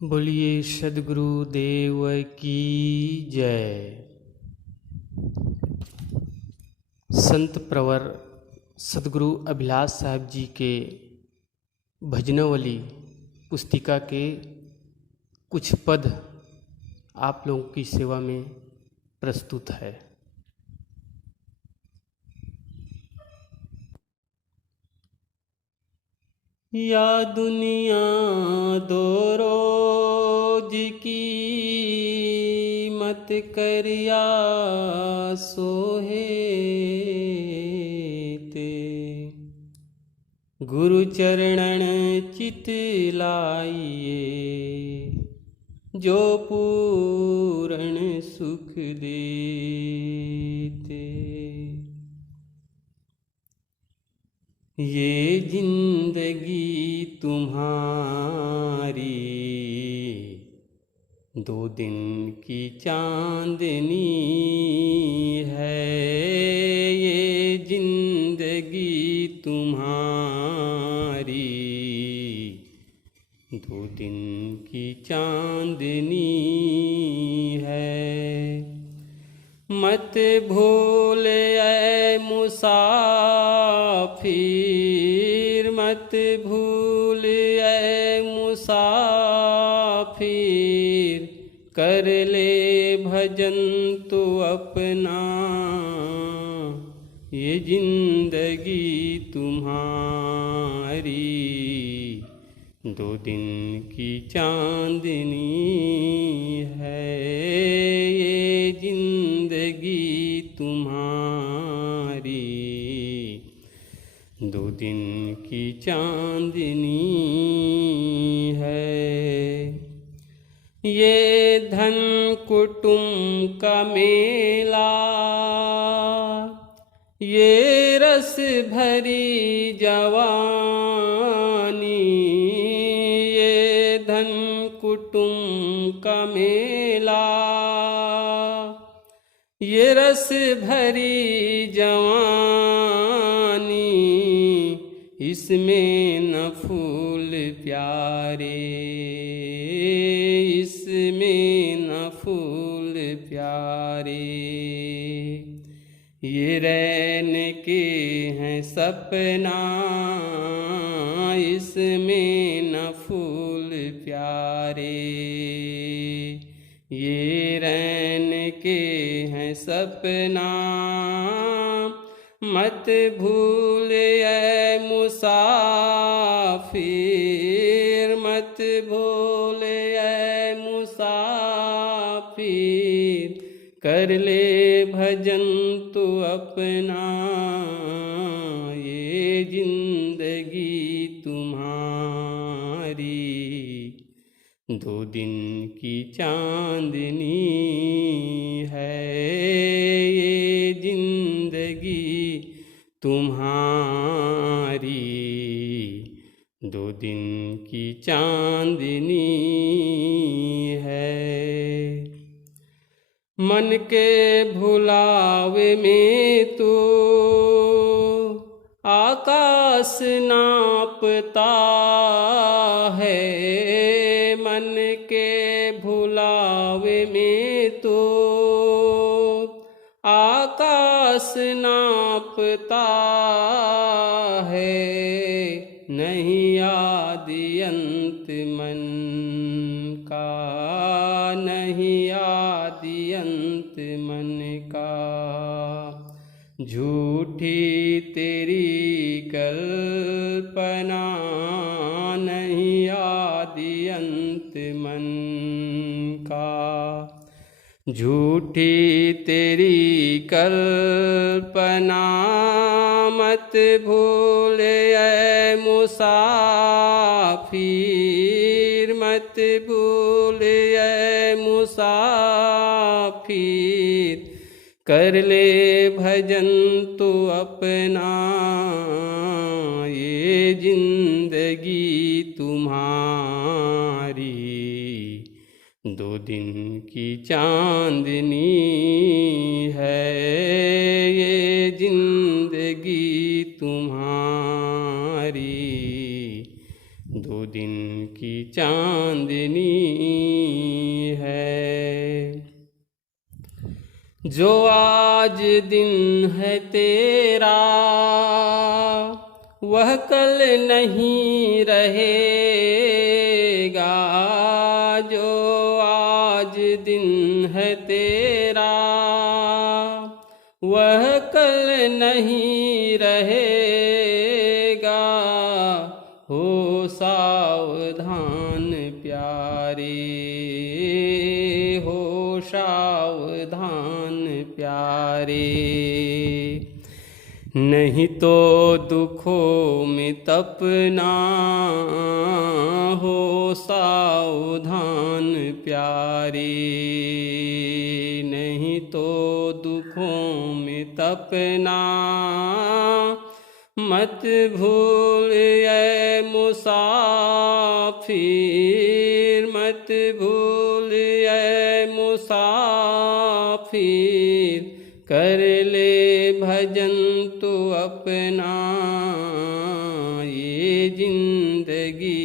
बोलिए सद्गुरु देव की जय। संत प्रवर सद्गुरु अभिलाष साहब जी के भजनावली पुस्तिका के कुछ पद आप लोगों की सेवा में प्रस्तुत है। या दुनिया दो रोज की मत करिया सोहे ते, गुरु चरणन चित लाइए जो पूर्ण सुख देते। ये जिंदगी तुम्हारी दो दिन की चांदनी है। ये जिंदगी तुम्हारी दो दिन की चांदनी है। मत भूल ऐ मुसाफिर, मत भूल ऐ मुसाफिर, कर ले भजन तो अपना। ये जिंदगी तुम्हारी दो दिन की चांदनी है। ये जिंदगी तुम्हारी दो दिन की चांदनी है। ये धन कुटुंब का मेला, ये रस भरी जवानी, ये धन कुटुंब का मेला, ये रस भरी जवानी, इसमें न फूल प्यारे, इसमें न फूल प्यारे। ये रैन के हैं सपना, इसमें न फूल प्यारे। ये रैन के हैं सपना, मत भूल ऐ मुसाफिर, मत भूल ऐ मुसाफिर, कर ले भजन तो अपना। ये जिंदगी तुम्हारी दो दिन की चांदनी है। ये जिंदगी तुम्हारी दो दिन की चांदनी है। मन के भुलावे में तो आकाश नापता है। मन के भुलावे में तो आकाश नापता है। नहीं आदि अंत मन का, नहीं आदि अंत मन का। झूठी तेरी कल्पना, नहीं आदि अंत मन का। झूठी तेरी कल्पना, मत भूल ऐ मुसाफिर, मत भूल ऐ मुसाफिर, कर ले भजन तो अपना। ये जिंदगी तुम्हारी दो दिन की चांदनी है। ये जिंदगी तुम्हारी दो दिन की चांदनी है। जो आज दिन है तेरा वह कल नहीं रहेगा। जो आज दिन है तेरा वह कल नहीं रहेगा। हो सावधान प्यारे, हो सावधान प्यारे, नहीं तो दुखों में तपना। हो सावधान प्यारे, नहीं तो दुखों में तपना। मत भूल ऐ मुसाफिर, मत भूल ऐ मुसाफिर, कर ले भजन तो अपना। ये जिंदगी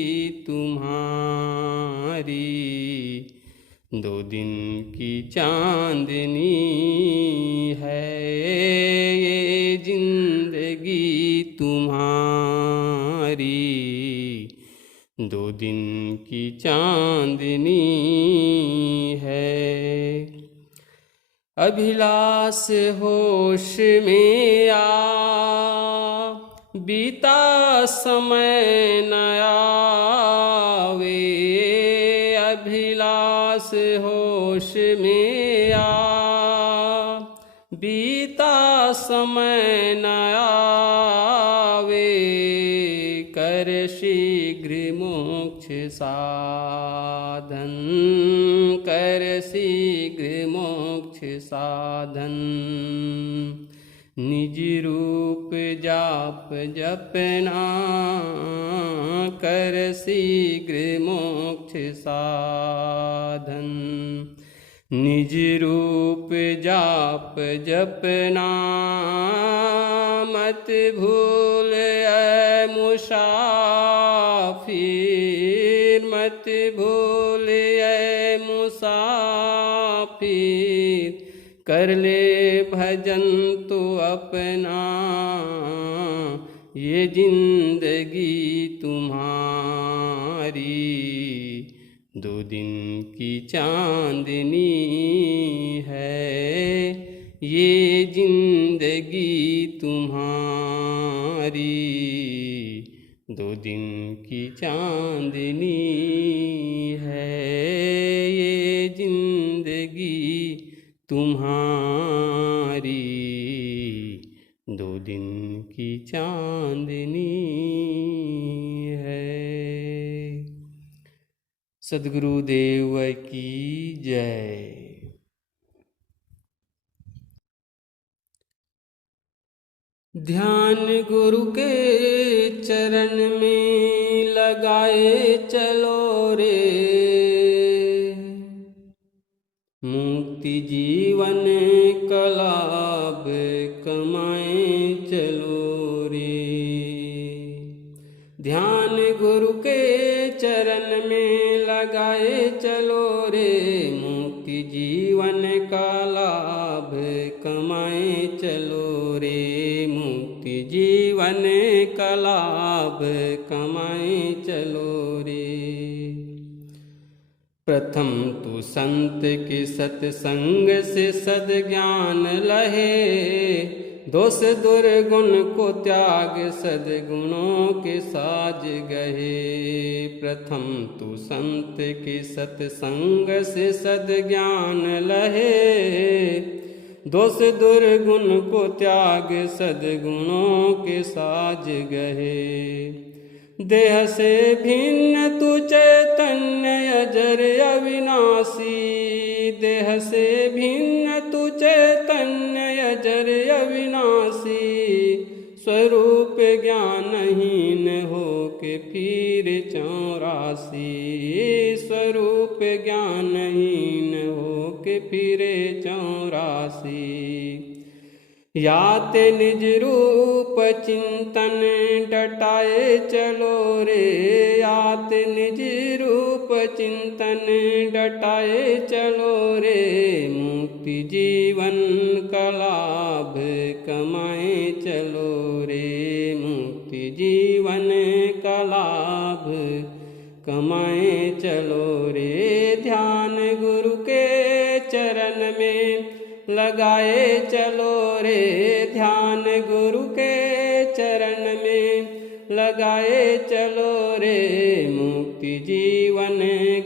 तुम्हारी दो दिन की चांदनी है। ये जिंदगी तुम्हारी दो दिन की चांदनी है। अभिलाष होश में आ, बीता समय न आवे। अभिलाष होश में आ, बीता समय न आवे। कर शीघ्र मोक्ष साधन, कर शीघ्र मोक्ष साधन। निज रूप जाप जपना, कर शीघ्र मोक्ष साधन। निज रूप जाप जपना, मत भूल ऐ मुसाफिर, मत भूल ऐ मुसाफिर, कर ले भजन तो अपना। ये जिंदगी तुम्हारी दो दिन की चांदनी है। ये जिंदगी तुम्हारी दो दिन की चांदनी है। ये जिंदगी तुम्हारी दो दिन की चांदनी है। सद्गुरुदेव की जय। ध्यान गुरु के चरण में लगाए चलो रे, मुक्ति जीवन का लाभ कमाए चलो रे। ध्यान गुरु के चरण में लगाए चलो रे, मुक्ति जीवन का लाभ कमाए चलो रे। मुक्ति जीवन का लाभ कमाए चलो रे। प्रथम तू संत के सत्संग से सद्ज्ञान लहे, दोष दुर्गुण को त्याग सद्गुणों के साज गहे। प्रथम तू संत के सत्संग से सद्ज्ञान लहे, दोष दुर्गुण को त्याग सद्गुणों के साज गहे। देह से भिन्न तू चैतन्य अजर अविनाशी, देह से भिन्न तू चैतन्य अजर अविनाशी। स्वरूप ज्ञानहीन हो के फिर 84, स्वरूप ज्ञानहीन हो के फिर 84। याते निज रूप चिंतन डटाए चलो रे, याते निज रूप चिंतन डटाए चलो रे, मुक्ति जीवन का लाभ कमाए चलो रे, मुक्ति जीवन का लाभ कमाए चलो रे। ध्यान गुरु के चरण में लगाए चलो रे, ध्यान गुरु के चरण में लगाए चलो रे, मुक्ति जीवन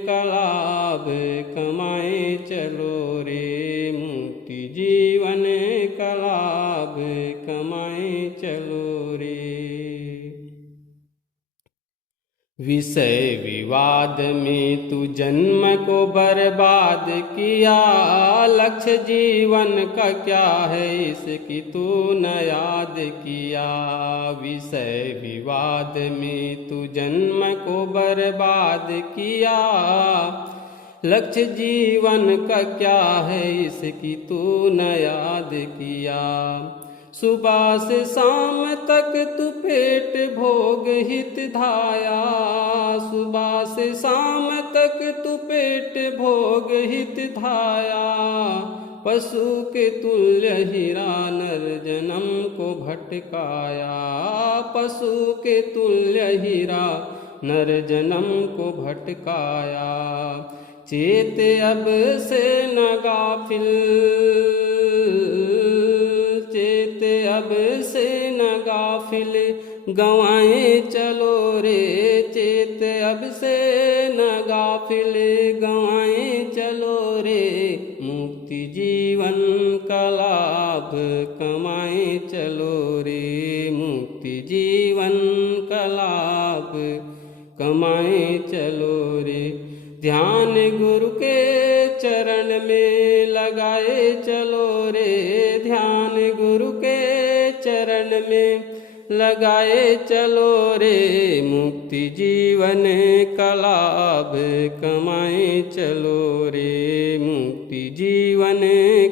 का लाभ कमाए चलो रे, मुक्ति जीवन का लाभ कमाए चलो रे। विषय विवाद में तू जन्म को बर्बाद किया, लक्ष्य जीवन का क्या है इसकी तू न याद किया। विषय विवाद में तू जन्म को बर्बाद किया, लक्ष्य जीवन का क्या है इसकी तू न याद किया। सुबह से शाम तक तू पेट भोग हित धाया, सुबह से शाम तक तू पेट भोग हित धाया। पशु के तुल्य हीरा नर जन्म को भटकाया, पशु के तुल्य हीरा नर जन्म को भटकाया। चेत अब से न गाफिल, चेत अब से न गाफिल गंवाए चलो रे, चेत अब से न गाफिल गंवाए चलो रे, मुक्ति जीवन का लाभ कमाए चलो रे, मुक्ति जीवन का लाभ कमाए चलो रे। ध्यान गुरु के चरण में लगाए चलो रे, ध्यान गुरु के चरण में लगाए चलो रे, मुक्ति जीवन का लाभ कमाए चलो रे, मुक्ति जीवन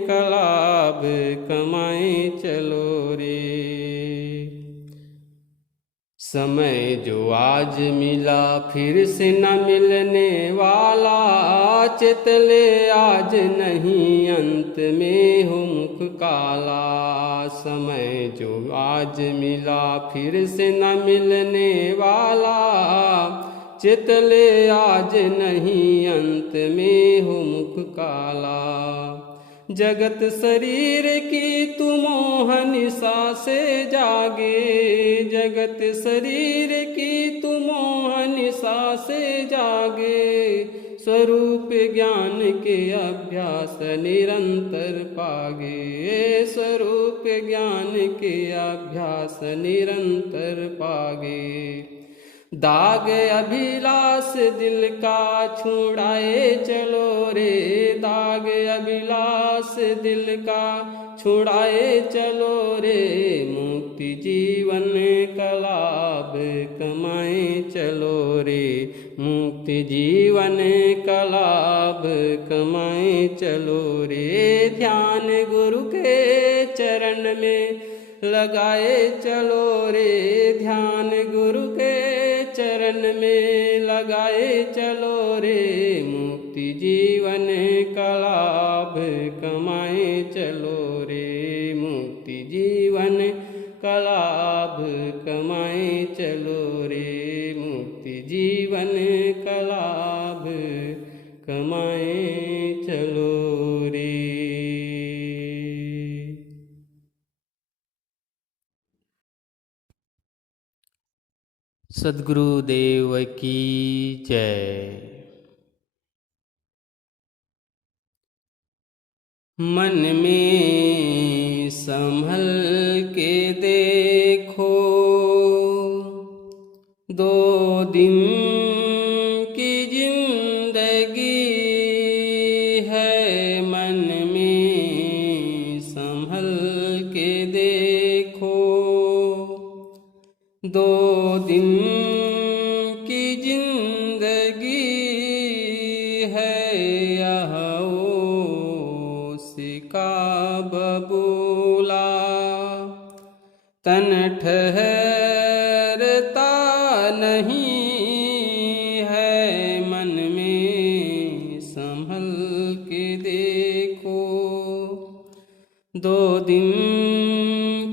का लाभ कमाए चलो रे। समय जो आज मिला फिर से न मिलने वाला, चितले आज नहीं अंत में हो मुख काला। समय जो आज मिला फिर से न मिलने वाला, चितले आज नहीं अंत में हो मुख काला। जगत शरीर की तू मोह निशा से जागे, जगत शरीर की तू मोह निशा से जागे। स्वरूप ज्ञान के अभ्यास निरंतर पागे, स्वरूप ज्ञान के अभ्यास निरंतर पागे। दाग अभिलाष दिल का छुड़ाए चलो रे, दाग अभिलाष दिल का छुड़ाए चलो रे, मुक्ति जीवन का लाभ कमाए चलो रे, मुक्ति जीवन का लाभ कमाए चलो रे। ध्यान गुरु के चरण में लगाए चलो रे, ध्यान गुरु के चरण में लगाए चलो रे, मुक्ति जीवन का लाभ कमाए चलो रे, मुक्ति जीवन का लाभ कमाए चलो रे, मुक्ति जीवन का लाभ कमाए चलो रे। सद्गुरुदेव की जय। मन में संभल के देखो, 2 दिन की जिंदगी है, मन में संभल के देखो, 2 दिन की जिंदगी है, यह ओ सिका बबूला। दो दिन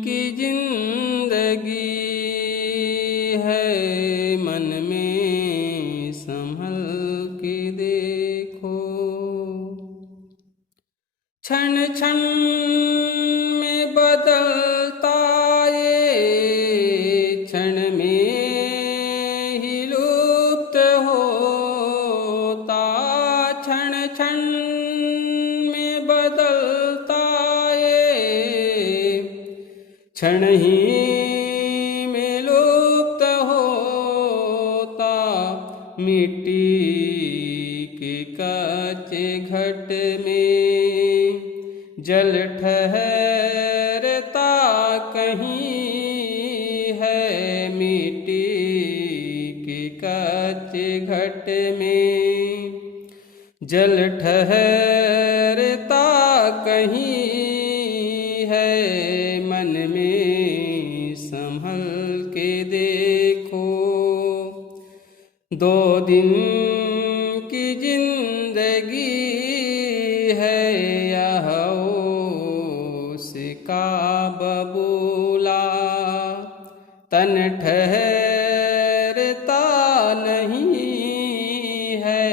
की जिंदगी है, मन में संभल के देखो। क्षण क्षण में बदलता ये, क्षण में ही लुप्त होता। क्षण क्षण में बदलता ये, क्षण ही में लुप्त होता। मिट्टी के कच्चे घट में जल ठहरता कहीं है। मिट्टी के कच्चे घट में जल ठहरता कहीं है। मन में संभल के देखो, दो दिन की जिंदगी है। यह उसका बबूला तन ठहरता नहीं है।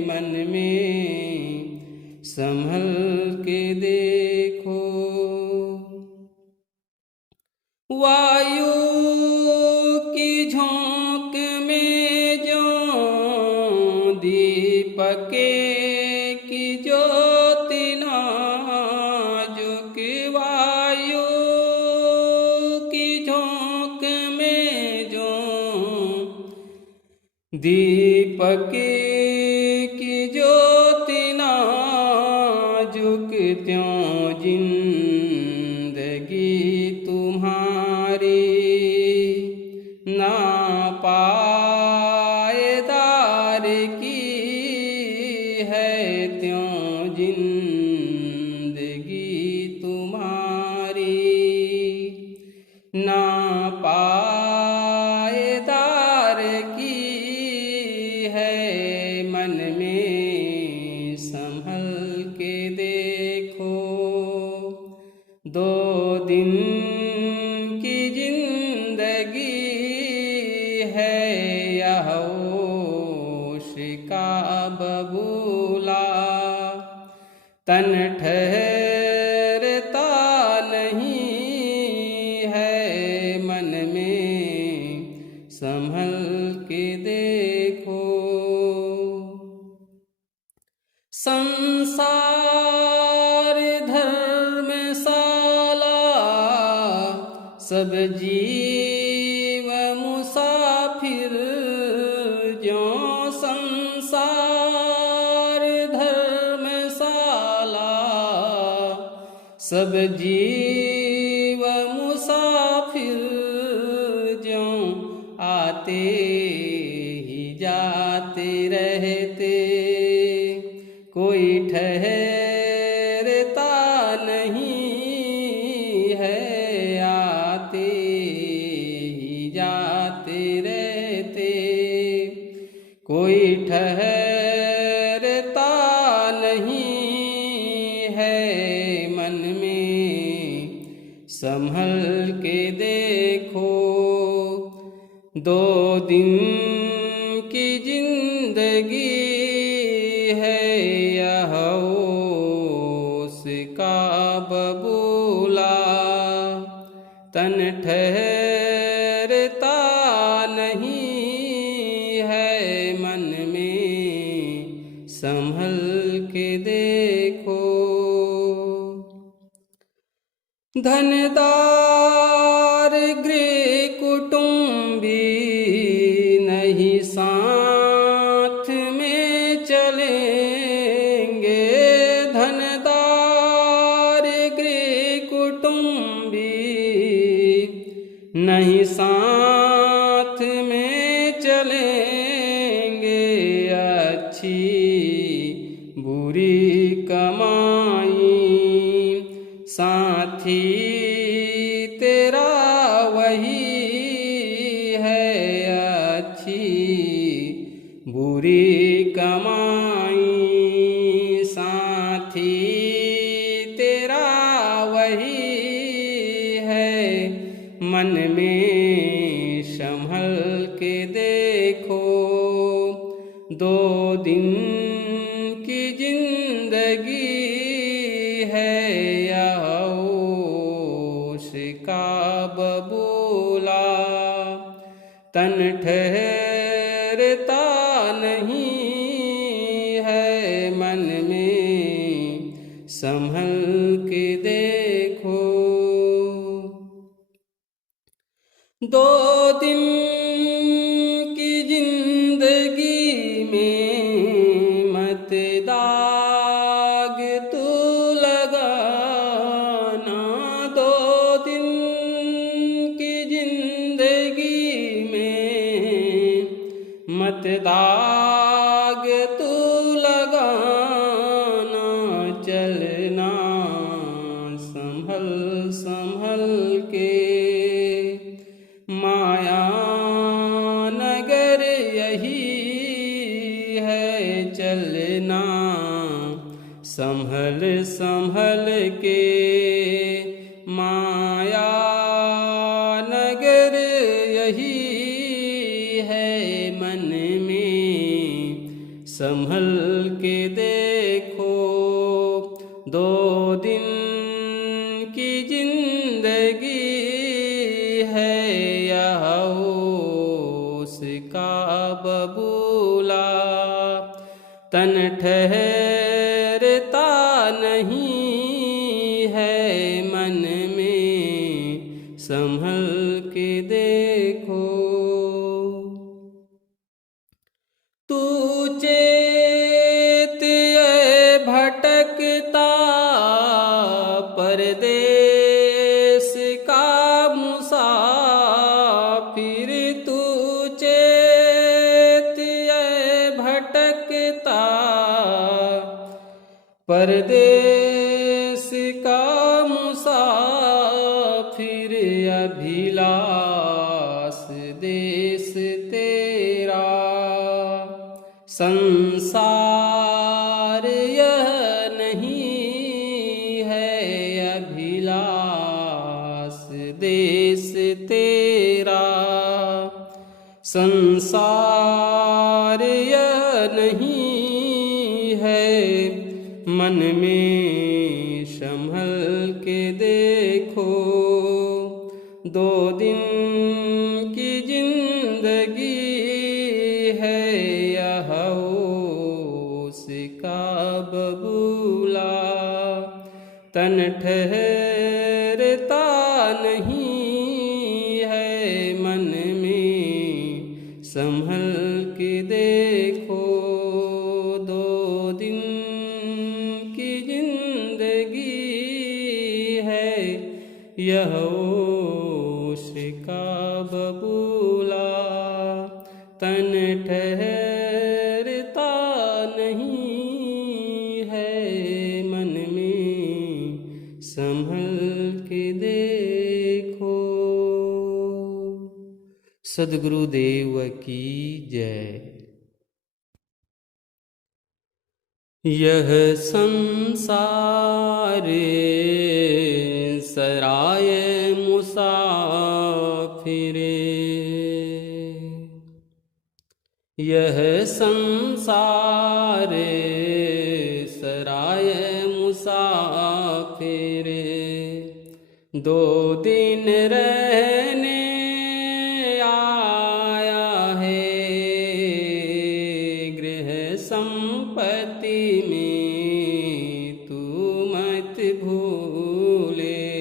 मन में संभल के देखो। वायु की झोंक में जो दीपके की ज्योति नाजुक, वायु की झोंक में जो दीपके की ज्योति नाजुक, त्यों जिंदगी तुम्हारी ना पायदार की है। त्यों जिंदगी तुम्हारी ना पायदार की है। मन में संभल के देखो, दो दिन की जिंदगी है। यह का बबूला तन ठहरता नहीं है। मन में संभल के देखो। संसार धर्मशाला सब जीव मुसाफिर, ज्यों संसार धर्मशाला सब जीव मुसाफिर, ज्यों आते ही जाते रहते, कोई ठहरता नहीं है। आते ही जाते रहते, कोई ठहरता नहीं है। मन में संभल के देखो, दो दिन की जिंदगी है। यह उसका बबूला तन ठहरता नहीं है। मन में संभल के देखो। धनदार गृह कुटुंबी नहीं साथ में चलेंगे। धनदार गृह कुटुंबी नहीं साथ में चलेंगे। अच्छी बुरी कमाई साथी तेरा वही है। अच्छी बुरी कमाई साथी तेरा वही दो दिन की जिंदगी है यह उसका बबूला, तन ठहरता नहीं है मन में, संभल के देखो। दो दिन की जिंदगी में मत दाग तू लगाना, दो दिन की जिंदगी में मत दाग तू लगाना, चलना संभल संभल के, माया नगर यही है, चलना संभल संभल के, माया नगर यही है, मन में संभल के देखो। दो दिन की जिंदगी है यह उसका बबूला, तन ठहरता नहीं है मन में, संभल के देखो। तू चेत ये भटकता परदेस का मुसाफिर, तू चेत ये भटकता परदेस का मुसाफिर, अभिलाष देश तेरा, संसार यह नहीं है, अभिलाष देश तेरा, संसार यह नहीं है, मन में संभल के देखो। दो दिन की जिंदगी है यह उसका बबूला, तन ठहरता नहीं है मन में, संभल के देखो। दो दिन की जिंदगी है यह उसका बबूला, तन ठहरता नहीं है मन में, संभल के देखो। सद्गुरुदेव की जय। यह संसार सराय मुसाफिरे, यह संसार सराय मुसाफिरे, दो दिन रहने आया है, गृह संपत्ति में तू मत भूले,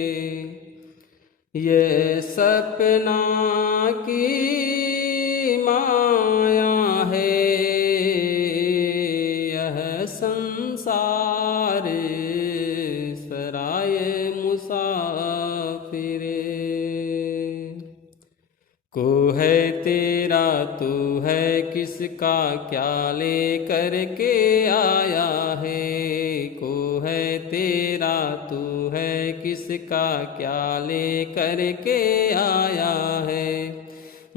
यह सपना की माया है, यह संसार सराय मुसाफिरे, को है तेरा तू है किसका, क्या ले करके आया है, को है तेरा तू है किसका, क्या ले करके आया है,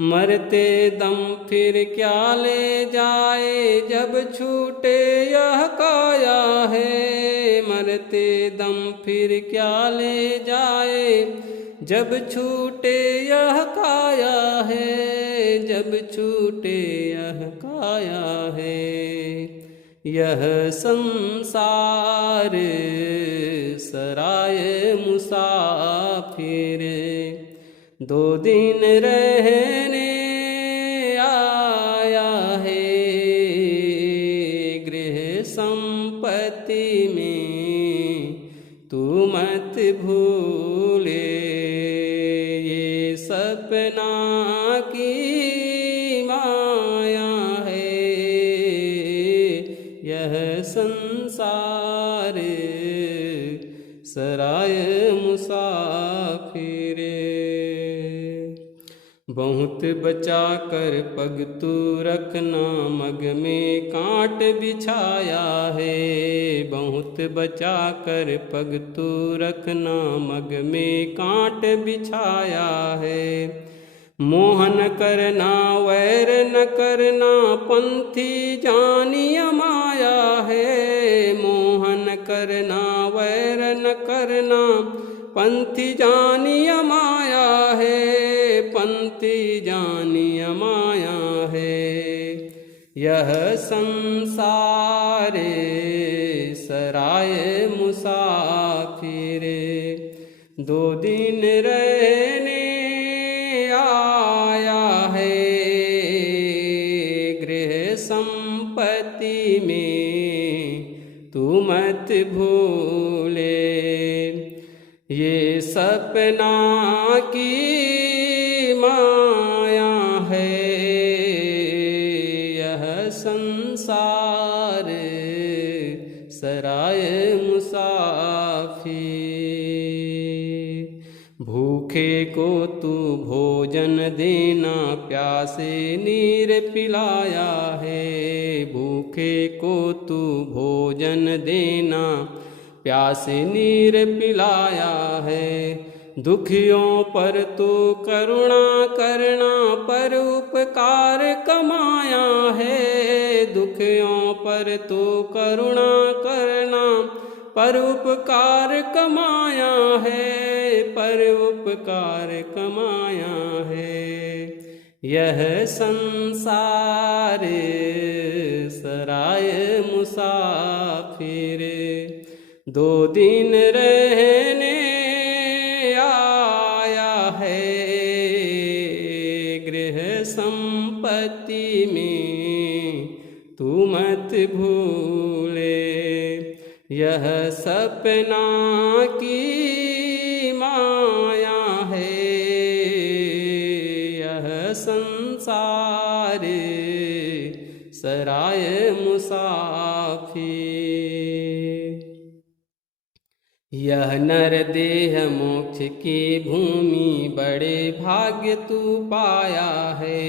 मरते दम फिर क्या ले जाए, जब छूटे यह काया है, मरते दम फिर क्या ले जाए, जब छूटे यह काया है, जब छूटे यह काया है। यह संसार सराय मुसाफिर, 2 दिन रहने आया है। गृह संपत्ति में तू मत भूले, ये सपना की माया है। यह संसार सराय मुसाफिर। बहुत बचा कर पग तू रखना, मग में कांट बिछाया है। बहुत बचा कर पग तू रखना, मग में कांट बिछाया है। मोहन करना वैर न करना, पंथी जानिय माया है। मोहन करना वैर न करना, पंथी जानिय माया है। पंथी जानिय माया है। यह संसार सराय मुसाफिर, 2 दिन रहने आया है। गृह संपत्ति में तू मत भूले, ये सपना की माया है। यह संसार सराय मुसाफिर। भूखे को तू भोजन देना, प्यासे नीर पिलाया है। भूखे को तू भोजन देना, प्यासे नीर पिलाया है। दुखियों पर तू करुणा करना, पर उपकार कमाया है। दुखियों पर तू करुणा करना, पर उपकार कमाया है। पर उपकार कमाया है। यह संसार सराय मुसाफिर, 2 दिन रहने आया है। गृह संपत्ति में तू मत भूले, यह सपना की माया है। यह संसार सराय मुसाफिर। यह नर देह मोक्ष की भूमि, बड़े भाग्य तू पाया है।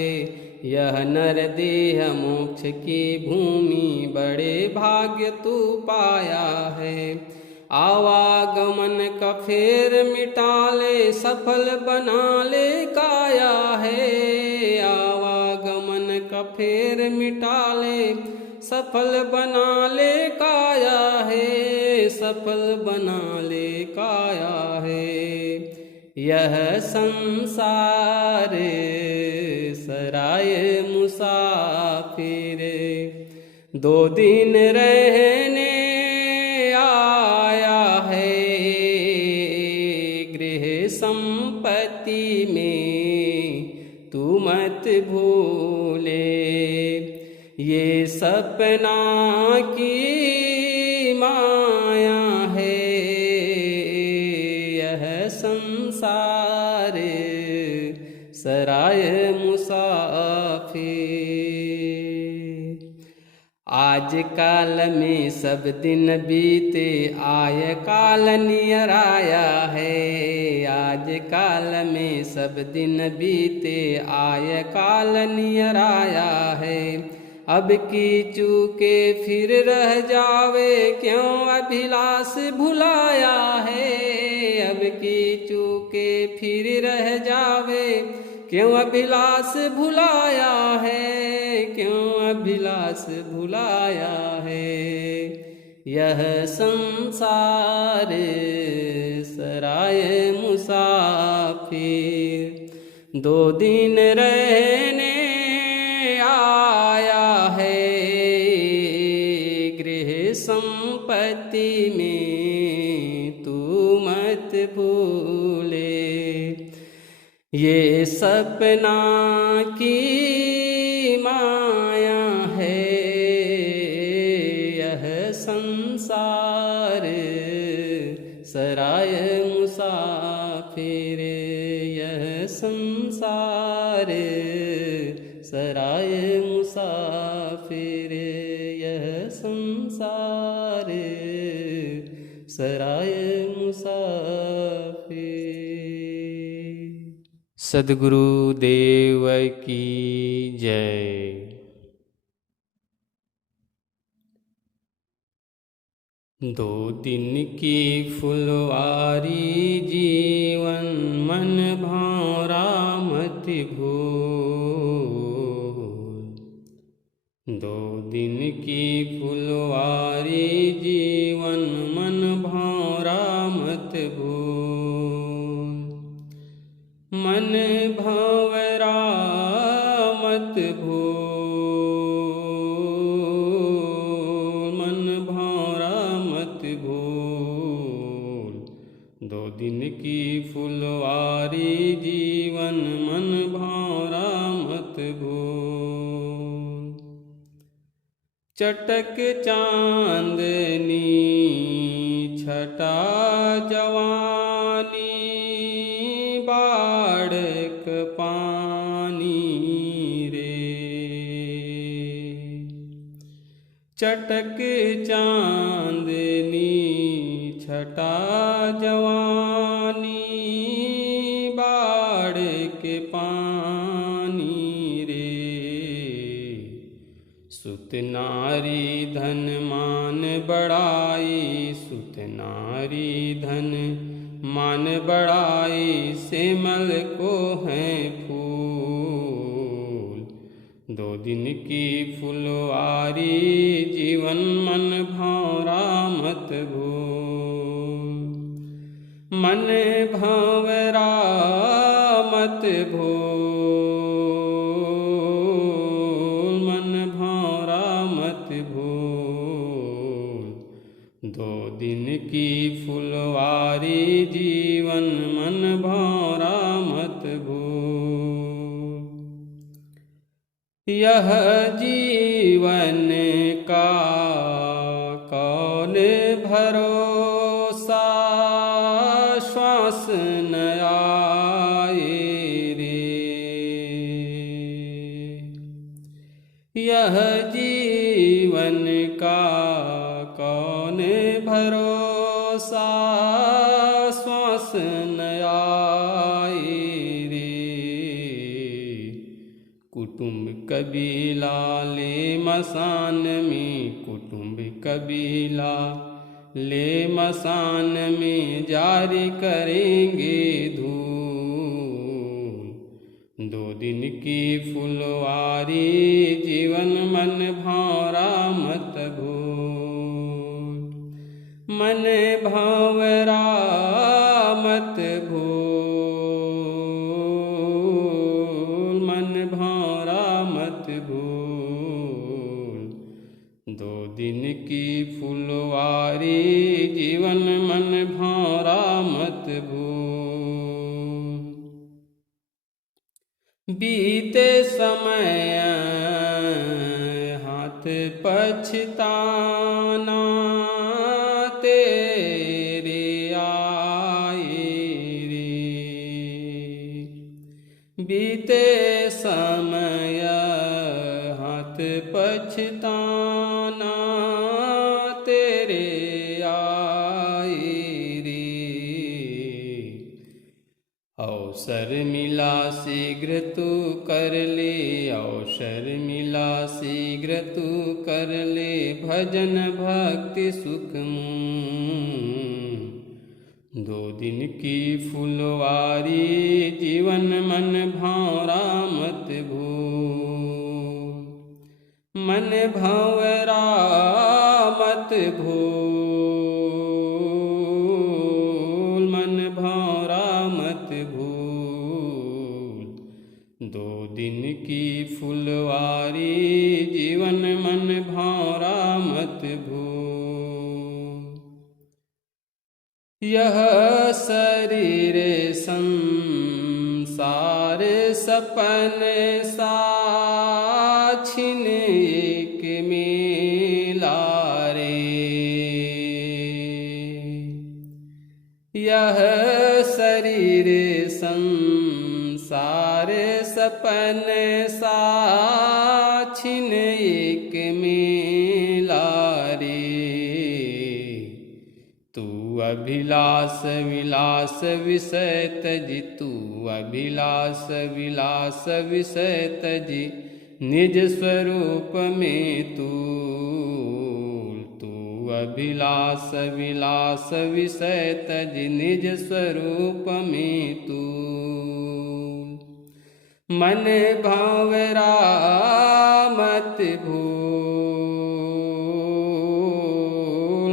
यह नर देह मोक्ष की भूमि, बड़े भाग्य तू पाया है। आवागमन का फेर मिटा ले, सफल बना ले काया है। आवागमन का फेर मिटा ले, सफल बना ले काया है। सफल बना ले काया है। यह संसार सराय मुसाफिर, 2 दिन रहने आया है। गृह संपत्ति में तू मत भूले, ये सपना की माया है। यह संसार सराय मुसाफिर। आज काल में सब दिन बीते, आय काल नियर आया है। आज काल में सब दिन बीते, आय काल नियर आया है। अब की चूके फिर रह जावे, क्यों अभिलाष भुलाया है। अब की चूके फिर रह जावे, क्यों अभिलाष भुलाया है। क्यों अभिलाष भुलाया है। यह संसार सराय मुसाफिर, 2 दिन रहने आया है, गृह संपत्ति में तू मत भूले। ये सपना की माया है, यह संसार सराय मुसाफिर, यह संसार सराय मुसाफिर, यह संसार सराय मुसाफिर। सद्गुरु देव की जय। दो दिन की फुलवारी जीवन, मन भौरा मत भूल। 2 दिन की फुलवारी जीवन, मन भौरा मत भूल। मन भंवरा मत भूल, मन भंवरा मत भूल। 2 दिन की फुलवारी जीवन, मन भंवरा मत भूल। चटक चांदनी छटा जवानी, बाढ़क पानी रे। चटक चांदनी छटा जवानी, बाढ़क पानी रे। सुत नारी धन मान बढ़ाई, सुत नारी धन मान बढ़ाई, सेमल को है फूल। 2 दिन की फुलवारी जीवन, मन भंवरा मत भूल। मन भंवरा मत भूल, मन भंवरा मत भूल। 2 दिन की फुलवारी जीवन, मन भंवरा मत भूल। यह जीवन का कौन भरोसा, श्वास न आए रे। यह जीवन का कौन भरोसा, श्वास न आए रे। कुटुंब कबीला ले मसान में, कुटुंब कबीला ले मसान में, जारी करेंगे धूल। 2 दिन की फुलवारी जीवन, मन भंवरा मत भूल। मन भंवरा मत भूल, मन भंवरा मत भूल। 2 दिन की फुलवारी जीवन, मन भंवरा मत भूल। बीते समय हाथ पछताना, तेरे आए रे। बीते समय हाथ पछताना, तेरे आए रे। अवसर मिला शीघ्र तू कर ले, अवसर मिला शीघ्र तू कर ले, भजन भक्ति सुखमूल। 2 दिन की फुलवारी जीवन, मन भंवरा मत भूल। मन भंवरा मत भूल, मन भंवरा मत भूल। भूल। यह शरीर संसार सपन साछिन एक मेला रे। यह शरीर संसार सपन साछिन एक मेला रे। तू अभिलाष विलास विषय तजी, तू अभिलाष विलास विषय तजी, निज स्वरूप में तूल। तू अभिलाष विलास विषय तजी, निज स्वरूप में तूल। मन भंवरा मत भूल,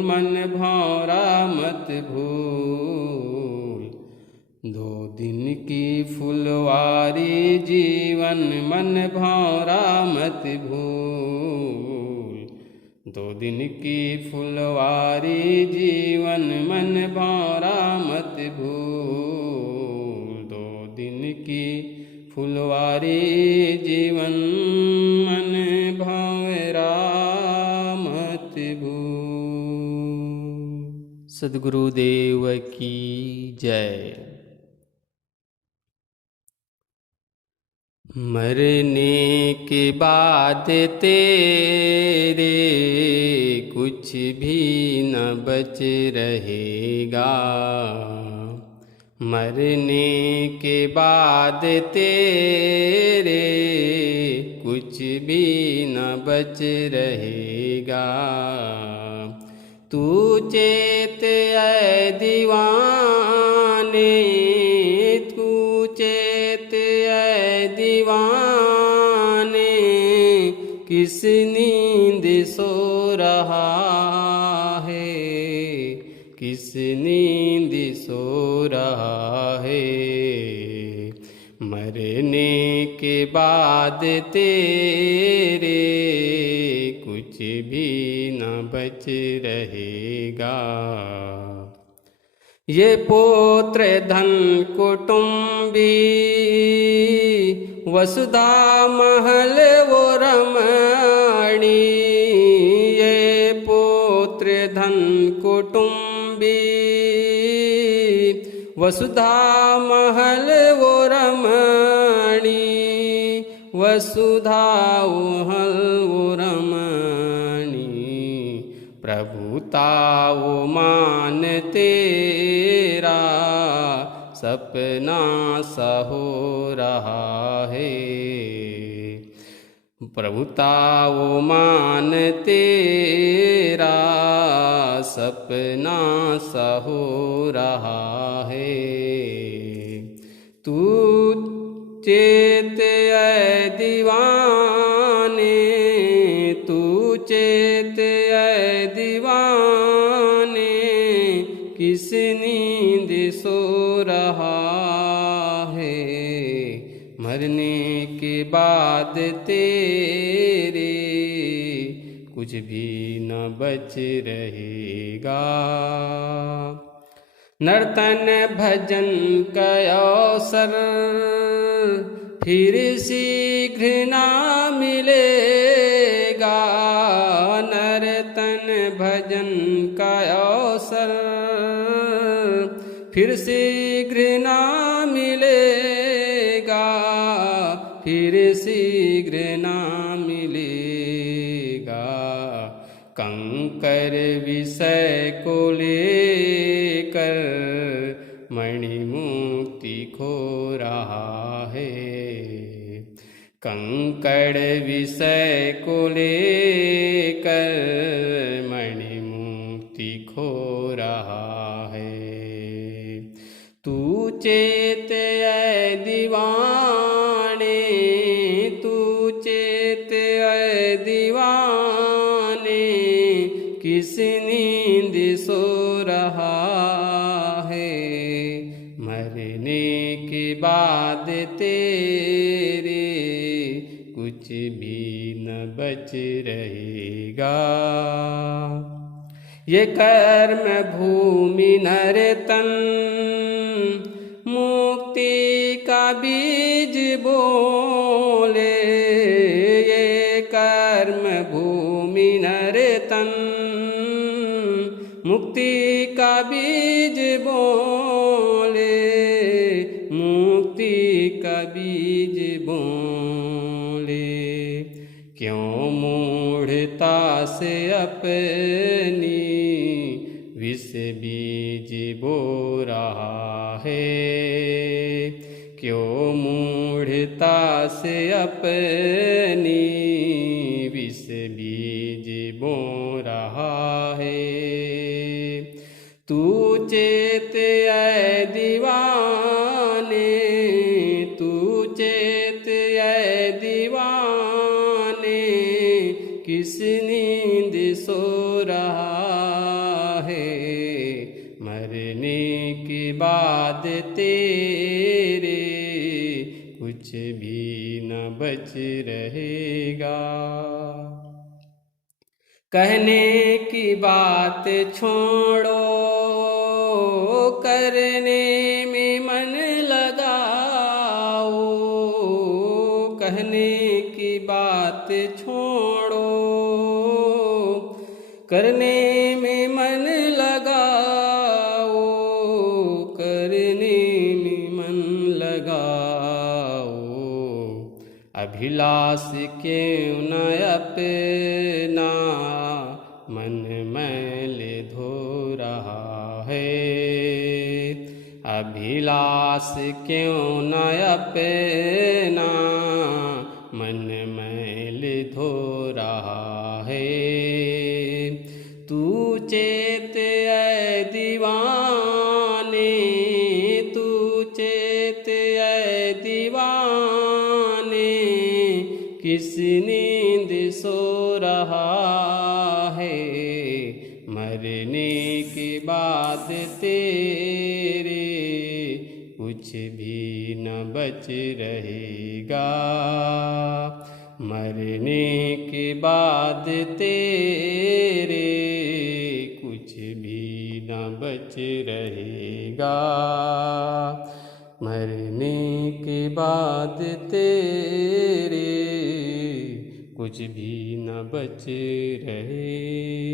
मन भंवरा मत भूल। 2 दिन की फुलवारी जीवन, मन भंवरा मत भूल। 2 दिन की फुलवारी जीवन, मन भंवरा मत भूल। 2 दिन की फुलवारी जीवन, मन भंवरा मत भूल। सद्गुरुदेव की जय। मरने के बाद तेरे कुछ भी न बच रहेगा। मरने के बाद तेरे कुछ भी न बच रहेगा। तू चेत ऐ दीवाने, तू चेत ऐ दीवाने, किस नींद सो रहा है, किस नींद सो रहा है। मरने के बाद तेरे कुछ भी न बच रहेगा। ये पुत्र धन कुटुंबी, वसुधा महल वो रमणी। ये पुत्र धन कुटुंबी, वसुधा महल वो रमणी। वसुधा महल वो रमणी। प्रभुता वो मान तेरा, सपना सा हो रहा है। प्रभुता वो मान तेरा, सपना सा हो रहा है। तू चेत ऐ दीवाने, तू चेत ऐ दीवाने, किस नींद सो रहा है। मरने के बाद तेरे कुछ भी न बच रहेगा। नर्तन भजन का अवसर फिर शीघ्र ना मिलेगा। नर्तन भजन का अवसर फिर शीघ्र ना मिलेगा, फिर शीघ्र ना मिलेगा। कंकर विषय को लेकर मणिमुक्ति खो रहा है। कंकड़ विषय को लेकर मणिमुक्ति खो रहा है। तू चेत ऐ दीवाने, तू चेत ऐ दीवाने, किस नींद सो रहा है। मरने के बाद तेरे कुछ भी न बच रहेगा। ये कर्म भूमि नर तन मुक्ति का बीज बोले। ये कर्म भूमि नर तन मुक्ति का बीज बोले। मुक्ति का बीज बोले। क्यों मूढ़ता से अपनी विष बीज बो रहा है। क्यों मूढ़ता से अपनी विष बीज बो रहा है। तू चेत ऐ दीवाने, तू चेत ऐ दीवाने, किस नींद सो रहा है। मरने के बाद तेरे कुछ भी न बच रहेगा। कहने की बात छोड़ो, करने में मन लगाओ। कहने की बात छोड़ो, करने में मन लगाओ। करने में मन लगाओ। अभिलाष क्यों न अपना मन मैल धो रहा है। अभिलाष क्यों न अपना मन मैल धो रहा है। तू चेत ऐ दीवाने, तू चेत ऐ दीवाने, किस नींद सो रहा है। मरने के बाद तेरे कुछ भी न बच रहेगा। मरने के बाद तेरे कुछ भी न बच रहेगा। मरने के बाद तेरे कुछ भी न बच रहेगा।